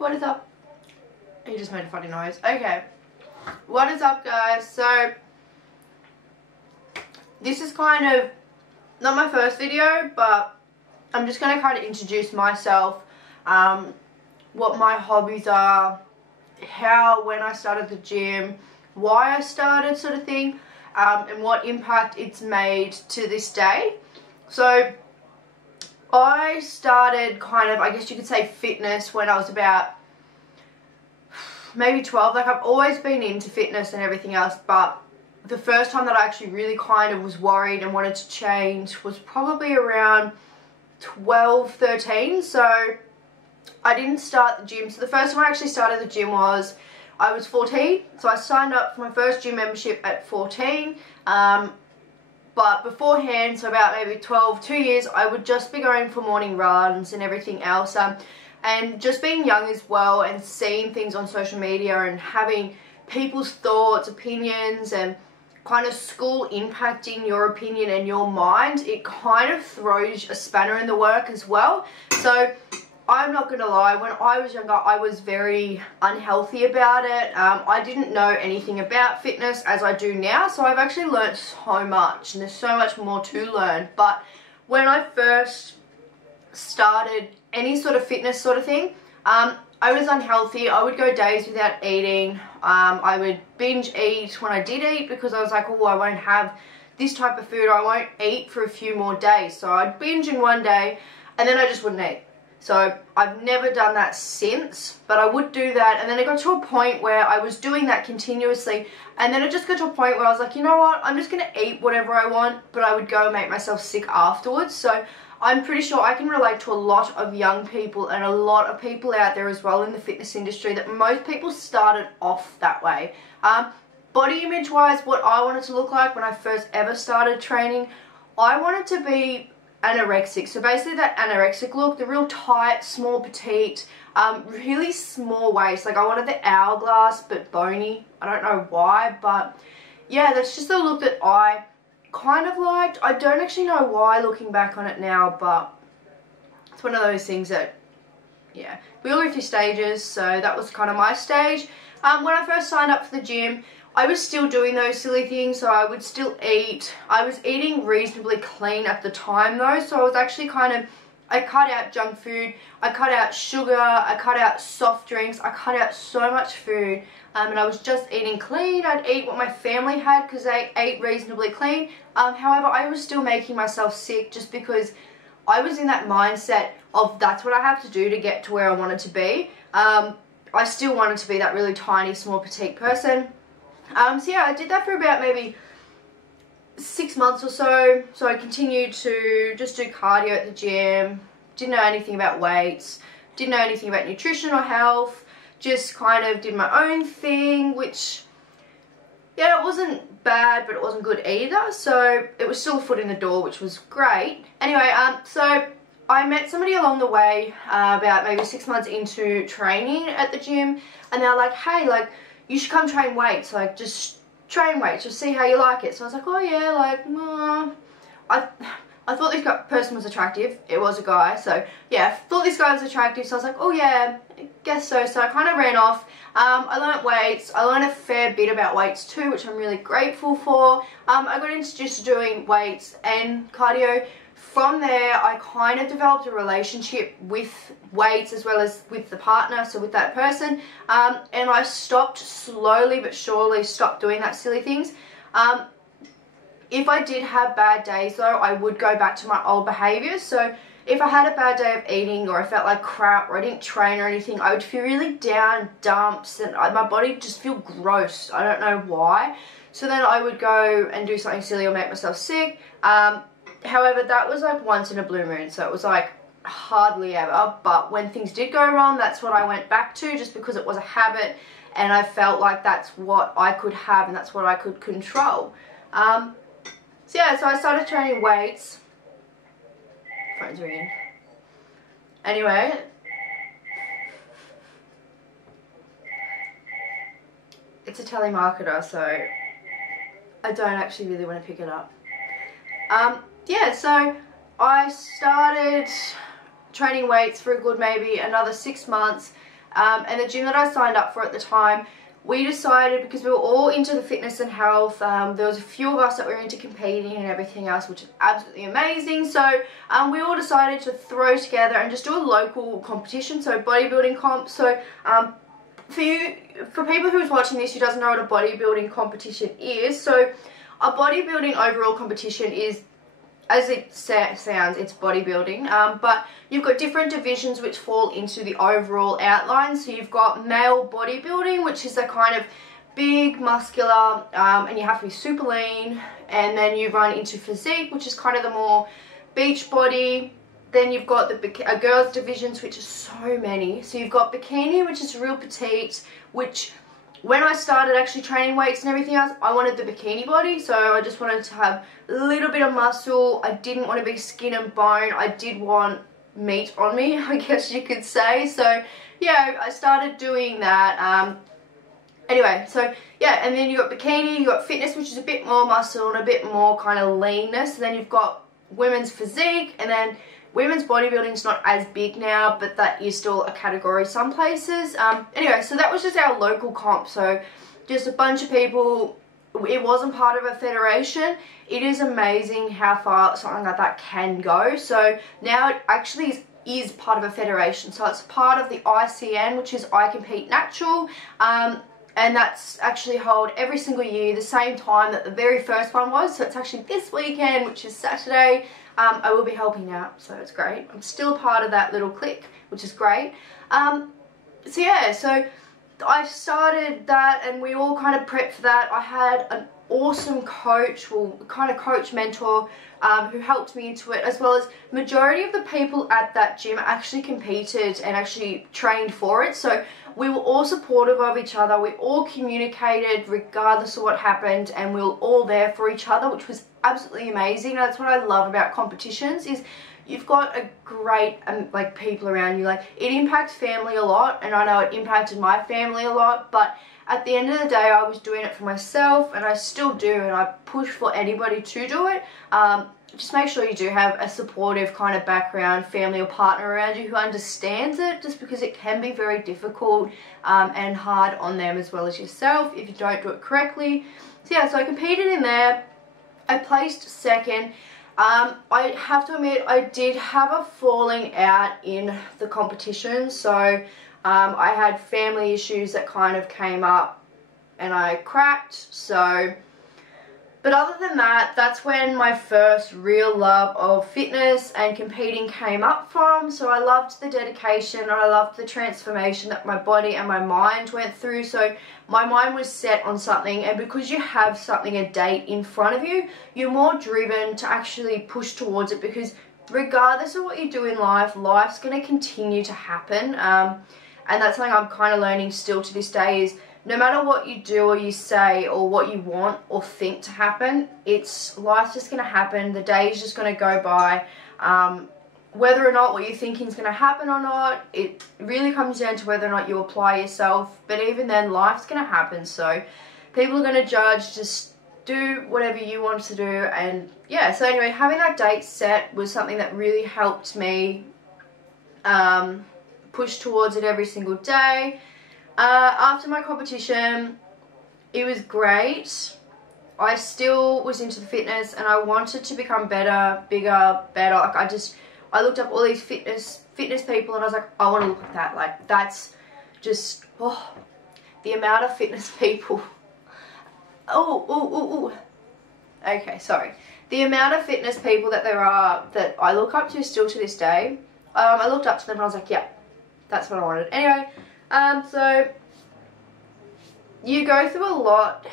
What is up? He just made a funny noise. Okay. What is up, guys? So, this is kind of not my first video, but I'm just going to kind of introduce myself, what my hobbies are, when I started the gym, why I started sort of thing, and what impact it's made to this day. So, I started kind of, I guess you could say, fitness when I was about maybe 12. Like, I've always been into fitness and everything else, but the first time that I actually really kind of was worried and wanted to change was probably around 12, 13. So I didn't start the gym. So the first time I actually started the gym was I was 14. So I signed up for my first gym membership at 14. But beforehand, so about maybe 2 years, I would just be going for morning runs and everything else. And just being young as well and seeing things on social media and having people's thoughts, opinions, and kind of school impacting your opinion and your mind, it kind of throws a spanner in the work as well. So I'm not going to lie, when I was younger, I was very unhealthy about it. I didn't know anything about fitness as I do now, so I've actually learnt so much, and there's so much more to learn. But when I first started any sort of fitness sort of thing, I was unhealthy. I would go days without eating. I would binge eat when I did eat because I was like, oh, I won't have this type of food, or I won't eat for a few more days. So I'd binge in one day and then I just wouldn't eat. So I've never done that since, but I would do that. And then it got to a point where I was doing that continuously, and then it just got to a point where I was like, you know what, I'm just going to eat whatever I want, but I would go and make myself sick afterwards. So I'm pretty sure I can relate to a lot of young people and a lot of people out there as well in the fitness industry, that most people started off that way. Body image wise, what I wanted to look like when I first ever started training, I wanted to be anorexic. So basically that anorexic look, the real tight, small, petite, really small waist. Like, I wanted the hourglass but bony. I don't know why, but yeah, that's just the look that I kind of liked. I don't actually know why looking back on it now, but it's one of those things that, yeah, we all go through stages. So that was kind of my stage. When I first signed up for the gym, I was still doing those silly things, so I would still eat. I was eating reasonably clean at the time though, so I was actually kind of, I cut out junk food, I cut out sugar, I cut out soft drinks, I cut out so much food, and I was just eating clean. I'd eat what my family had because they ate reasonably clean. However, I was still making myself sick just because I was in that mindset of that's what I have to do to get to where I wanted to be. I still wanted to be that really tiny, small, petite person. So yeah, I did that for about maybe 6 months or so. So I continued to just do cardio at the gym, didn't know anything about weights, didn't know anything about nutrition or health, just kind of did my own thing, which, yeah, it wasn't bad, but it wasn't good either. So it was still a foot in the door, which was great. Anyway, so I met somebody along the way, about maybe 6 months into training at the gym, and they're like, hey, like, you should come train weights, like, just train weights, just see how you like it. So I was like, oh yeah, like, I thought this person was attractive. It was a guy, so yeah, I thought this guy was attractive, so I was like, oh yeah, I guess so. So I kind of ran off. I learnt weights. I learned a fair bit about weights too, which I'm really grateful for. I got introduced to doing weights and cardio. From there, I kind of developed a relationship with weights as well as with the partner, so with that person, and I stopped, slowly but surely stopped doing that silly things. If I did have bad days though, I would go back to my old behaviours. So if I had a bad day of eating, or I felt like crap, or I didn't train or anything, I would feel really down, dumps, and my body would just feel gross. I don't know why. So then I would go and do something silly or make myself sick. However, that was like once in a blue moon, so it was like hardly ever. But when things did go wrong, that's what I went back to, just because it was a habit and I felt like that's what I could have and that's what I could control. So yeah, so I started training weights. Phone's ringing. Anyway, it's a telemarketer, so I don't actually really want to pick it up. Yeah, so I started training weights for a good maybe another 6 months. And the gym that I signed up for at the time, we decided, because we were all into the fitness and health, there was a few of us that were into competing and everything else, which is absolutely amazing. So we all decided to throw together and just do a local competition, so bodybuilding comp. So for people who's watching this who doesn't know what a bodybuilding competition is, so a bodybuilding overall competition is, as it sounds, it's bodybuilding, but you've got different divisions which fall into the overall outline. So you've got male bodybuilding, which is a kind of big, muscular, and you have to be super lean. And then you run into physique, which is kind of the more beach body. Then you've got the girls divisions, which are so many. So you've got bikini, which is real petite, which when I started actually training weights and everything else, I wanted the bikini body. So I just wanted to have a little bit of muscle. I didn't want to be skin and bone. I did want meat on me, I guess you could say. So yeah, I started doing that. Anyway, so yeah, and then you got bikini, you got fitness, which is a bit more muscle and a bit more kind of leanness. And then you've got women's physique, and then women's bodybuilding is not as big now, but that is still a category some places. Anyway, so that was just our local comp. So just a bunch of people. It wasn't part of a federation. It is amazing how far something like that can go. So now it actually is part of a federation. So it's part of the ICN, which is I Compete Natural. And that's actually held every single year, the same time that the very first one was. So it's actually this weekend, which is Saturday. I will be helping out, so it's great. I'm still a part of that little clique, which is great. So yeah, so I started that and we all kind of prepped for that. I had an awesome coach, well, kind of coach mentor, who helped me into it, as well as majority of the people at that gym actually competed and actually trained for it. So we were all supportive of each other. We all communicated regardless of what happened, and we were all there for each other, which was absolutely amazing. That's what I love about competitions, is you've got a great like people around you. Like, it impacts family a lot, and I know it impacted my family a lot, but at the end of the day I was doing it for myself, and I still do, and I push for anybody to do it. Just make sure you do have a supportive kind of background, family or partner around you who understands it, just because it can be very difficult and hard on them as well as yourself if you don't do it correctly. So yeah, so I competed in there. I placed second. I have to admit, I did have a falling out in the competition. So I had family issues that kind of came up and I cracked. So, but other than that, that's when my first real love of fitness and competing came up from. So I loved the dedication and I loved the transformation that my body and my mind went through. So my mind was set on something, and because you have something, a date in front of you, you're more driven to actually push towards it, because regardless of what you do in life, life's going to continue to happen. And that's something I'm kind of learning still to this day, is no matter what you do or you say or what you want or think to happen, life's just going to happen. The day is just going to go by. Whether or not what you're thinking is going to happen or not, it really comes down to whether or not you apply yourself. But even then, life's going to happen. So people are going to judge. Just do whatever you want to do. And yeah, so anyway, having that date set was something that really helped me push towards it every single day. After my competition, it was great. I still was into the fitness and I wanted to become better, bigger, better. Like, I looked up all these fitness people and I was like, I want to look like that. Like, that's just, oh, the amount of fitness people. Okay, sorry. The amount of fitness people that there are that I look up to still to this day. I looked up to them and I was like, yeah, that's what I wanted. Anyway, so you go through a lot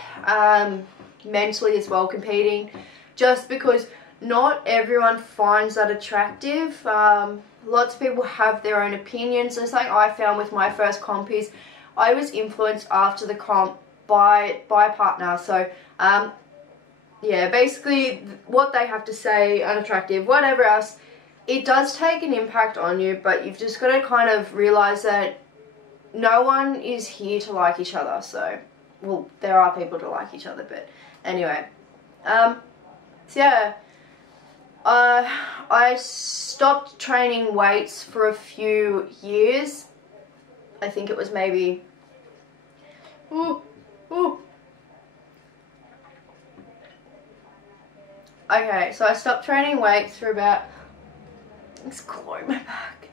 mentally as well, competing, just because not everyone finds that attractive. Lots of people have their own opinions. So something I found with my first comp is I was influenced after the comp by a partner. So yeah, basically what they have to say, unattractive, whatever else, it does take an impact on you, but you've just got to kind of realize that no one is here to like each other. So, well, there are people to like each other, but anyway. So yeah, I stopped training weights for a few years. I think it was maybe, okay, so I stopped training weights for about, it's clawing my back.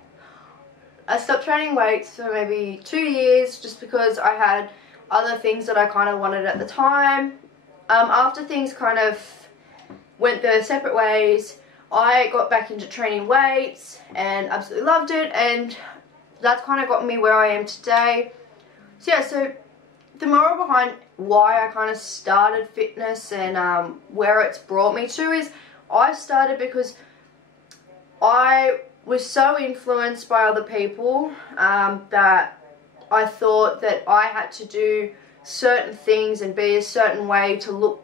I stopped training weights for maybe 2 years just because I had other things that I kind of wanted at the time. After things kind of went their separate ways, I got back into training weights and absolutely loved it, and that's kind of got me where I am today. So yeah, so the moral behind why I kind of started fitness and where it's brought me to is I started because I was so influenced by other people that I thought that I had to do certain things and be a certain way to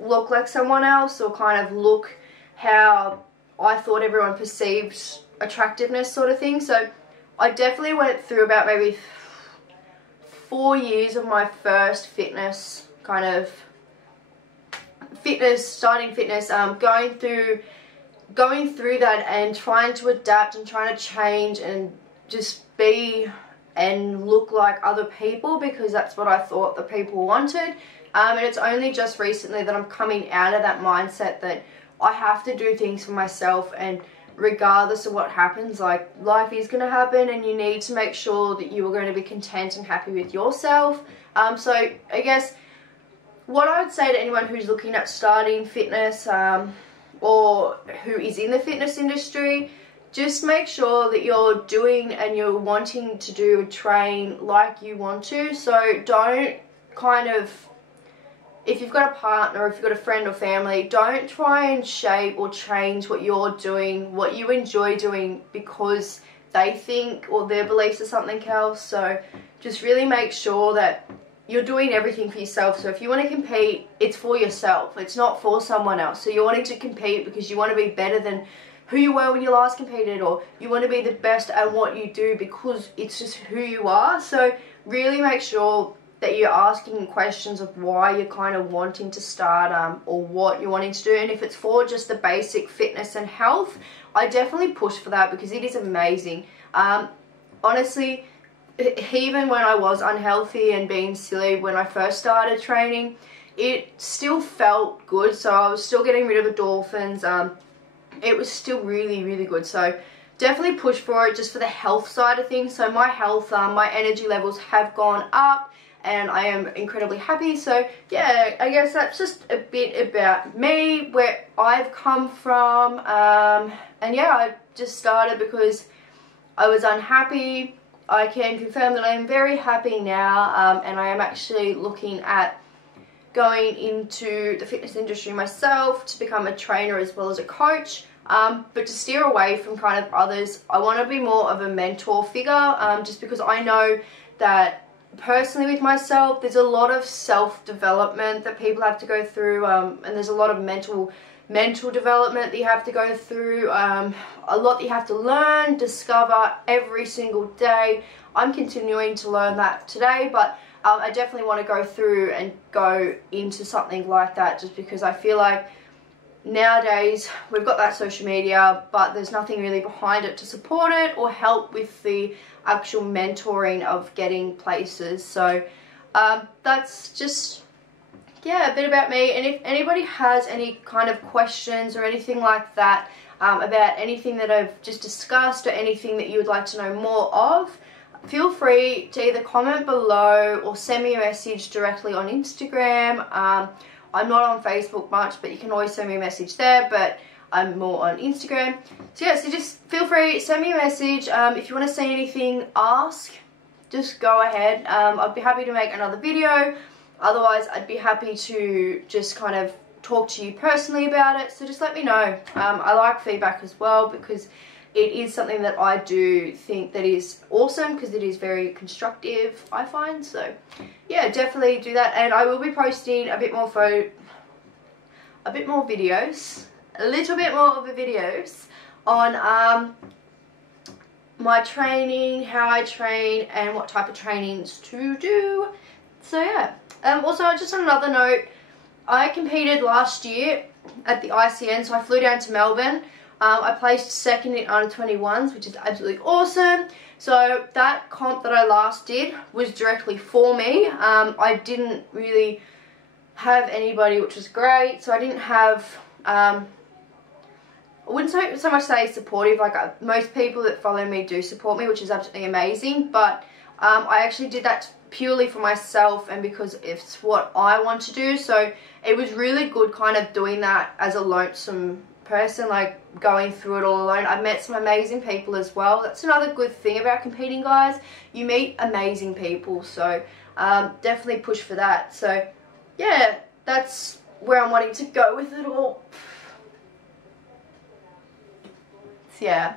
look like someone else, or kind of look how I thought everyone perceived attractiveness, sort of thing. So I definitely went through about maybe 4 years of my first fitness, starting fitness, going through that and trying to adapt and trying to change and just be and look like other people, because that's what I thought the people wanted. And it's only just recently that I'm coming out of that mindset that I have to do things for myself, and regardless of what happens, like, life is going to happen and you need to make sure that you are going to be content and happy with yourself. So I guess what I would say to anyone who's looking at starting fitness or who is in the fitness industry, just make sure that you're doing and you're wanting to do train like you want to. So don't kind of, if you've got a partner or if you've got a friend or family, don't try and shape or change what you're doing, what you enjoy doing, because they think or their beliefs are something else. So just really make sure that you're doing everything for yourself. So if you want to compete, it's for yourself. It's not for someone else. So you're wanting to compete because you want to be better than who you were when you last competed, or you want to be the best at what you do because it's just who you are. So really make sure that you're asking questions of why you're kind of wanting to start or what you're wanting to do. And if it's for just the basic fitness and health, I definitely push for that because it is amazing. Honestly, even when I was unhealthy and being silly when I first started training, it still felt good. So I was still getting rid of endorphins. It was still really, really good. So definitely push for it just for the health side of things. So my health, my energy levels have gone up and I am incredibly happy. So yeah, I guess that's just a bit about me, where I've come from. And yeah, I just started because I was unhappy. I can confirm that I am very happy now, and I am actually looking at going into the fitness industry myself to become a trainer as well as a coach, but to steer away from kind of others. I want to be more of a mentor figure, just because I know that personally with myself there's a lot of self-development that people have to go through, and there's a lot of mental development that you have to go through, a lot that you have to learn, discover every single day. I'm continuing to learn that today, but I definitely want to go through and go into something like that, just because I feel like nowadays we've got that social media, but there's nothing really behind it to support it or help with the actual mentoring of getting places. So that's just, yeah, a bit about me. And if anybody has any kind of questions or anything like that about anything that I've just discussed or anything that you would like to know more of, feel free to either comment below or send me a message directly on Instagram. I'm not on Facebook much, but you can always send me a message there, but I'm more on Instagram. So yeah, so just feel free, send me a message. If you want to say anything, ask, just go ahead. I'd be happy to make another video. Otherwise, I'd be happy to just kind of talk to you personally about it. So just let me know. I like feedback as well, because it is something that I do think that is awesome, because it is very constructive, I find. So yeah, definitely do that. And I will be posting a bit more videos, a little bit more of the videos on my training, how I train, and what type of trainings to do. So yeah. Also, just on another note, I competed last year at the ICN, so I flew down to Melbourne. I placed second in under 21s, which is absolutely awesome. So that comp that I last did was directly for me. I didn't really have anybody, which was great. So I didn't have, I wouldn't so much say supportive. Like most people that follow me do support me, which is absolutely amazing. But I actually did that purely for myself and because it's what I want to do. So it was really good kind of doing that as a lonesome person, like going through it all alone. I met some amazing people as well. That's another good thing about competing, guys. You meet amazing people, so definitely push for that. So yeah, that's where I'm wanting to go with it all. So yeah,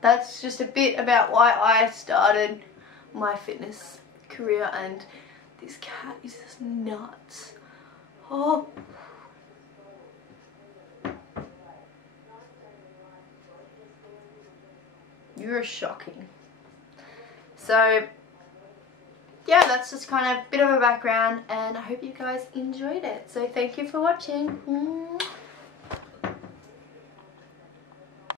that's just a bit about why I started my fitness career, and this cat is just nuts. Oh. You're shocking. So yeah, that's just kind of a bit of a background, and I hope you guys enjoyed it. So thank you for watching.